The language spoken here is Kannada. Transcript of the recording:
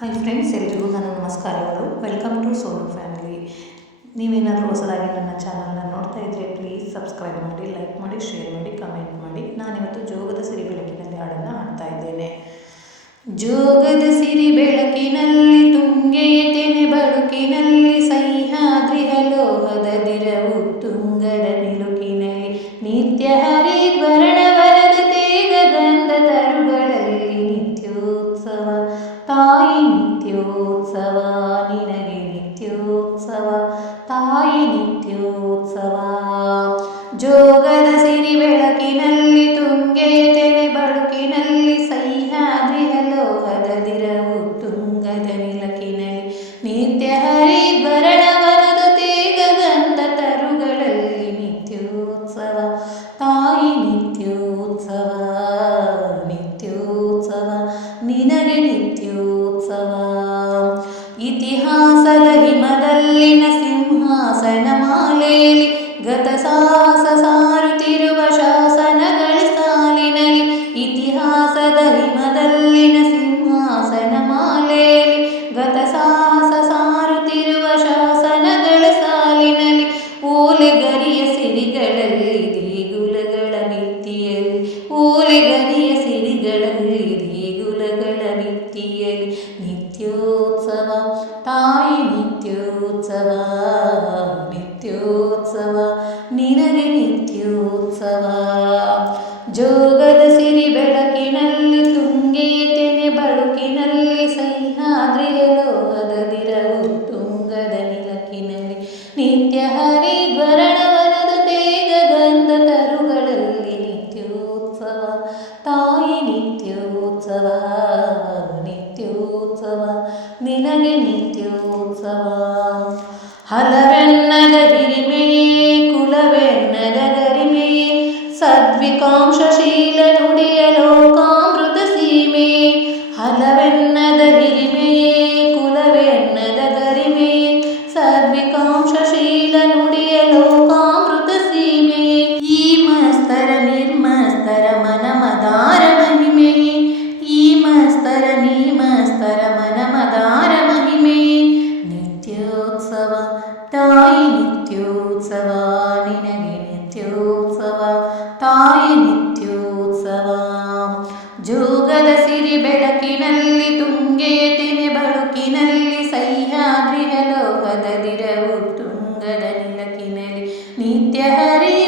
ಹಾಯ್ ಫ್ರೆಂಡ್ಸ್ ಎಲ್ರಿಗೂ ನನ್ನ ನಮಸ್ಕಾರಗಳು. ವೆಲ್ಕಮ್ ಟು ಸೋನು ಫ್ಯಾಮಿಲಿ ನೀವೇನಾದರೂ ಹೊಸದಾಗಿ ನನ್ನ ಚಾನಲ್ನ ನೋಡ್ತಾ ಇದ್ದರೆ ಪ್ಲೀಸ್ ಸಬ್ಸ್ಕ್ರೈಬ್ ಮಾಡಿ ಲೈಕ್ ಮಾಡಿ ಶೇರ್ ಮಾಡಿ ಕಮೆಂಟ್ ಮಾಡಿ. ನಾನಿವತ್ತು ಜೋಗದ ಸಿರಿ ಬೆಳಕಿನಲ್ಲಿ ಹಾಡನ್ನು ಹಾಡ್ತಾ ಇದ್ದೇನೆ. ಜೋಗದ ಸಿರಿ ಬೆಳಕಿನಲ್ಲಿ ನಿತ್ಯೋತ್ಸವ ನಿನಗೆ ನಿತ್ಯೋತ್ಸವ ತಾಯಿ ನಿತ್ಯೋತ್ಸವ ಜೋಗದ ಸಿರಿ ಬೆಳಕಿನಲ್ಲಿ ಇತಿಹಾಸದ ಹಿಮದಲ್ಲಿನ ಸಿಂಹಾಸನ ಮಾಲೆಯಲ್ಲಿ ಗತ ಸಾಹಸ ಸಾರುತ್ತಿರುವ ಶಾಸನಗಳ ಸಾಲಿನಲ್ಲಿ ಇತಿಹಾಸದ ಹಿಮದಲ್ಲಿನ ಸಿಂಹಾಸನ ಮಾಲೆಯಲ್ಲಿ ಗತ ಸಾಹಸ ಸಾರುತ್ತಿರುವ ಶಾಸನಗಳ ಸಾಲಿನಲ್ಲಿ, ಓಲೆಗರಿಯ ಸಿರಿಗಳಲ್ಲಿ ದೇಗುಲಗಳ ಭಿತ್ತಿಯಲ್ಲಿ ಓಲೆಗರಿಯ ಸಿರಿಗಳಲ್ಲಿ ತಾಯಿ ನಿತ್ಯೋತ್ಸವ ನಿತ್ಯೋತ್ಸವ, ನಿನಗೆ ನಿತ್ಯೋತ್ಸವ. ಜೋಗದ ಸಿರಿ ಬೆಳಕಿನಲ್ಲಿ ತುಂಗೇತೆನೆ ಬಳುಕಿನಲ್ಲಿ ಸಹ್ಯಾದ್ರಿಯ ಲೋಹದ ದಿರವು, ತುಂಗದ ನಿಲಕಿನಲ್ಲಿ, ನಿತ್ಯ ಹರಿದ್ವರಣವನದ ಹಲವೆನ್ನದ ಹಿರಿಮೆಯೇ ಕುಲವೆನ್ನದ ಗರಿಮೆಯೇ ಸದ್ವಿಕಾಂಶಶೀಲ ನುಡಿಯ ಲೋಕಾಮೃತ ಸೀಮೆ ಹಲವೆನ್ನದ ಹಿರಿಮೆಯೇ ನಿತ್ಯೋತ್ಸವ ಜೋಗದ ಸಿರಿ ಬೆಳಕಿನಲ್ಲಿ ತುಂಗೆಯ ತೆನೆ ಬಳುಕಿನಲ್ಲಿ ಸಹ್ಯಾದ್ರಿ ಲೋಹದ ದಿರವು ತುಂಗದ ನಿಲಕಿನಲ್ಲಿ ನಿತ್ಯ ಹರಿದ್ವರಣವನದ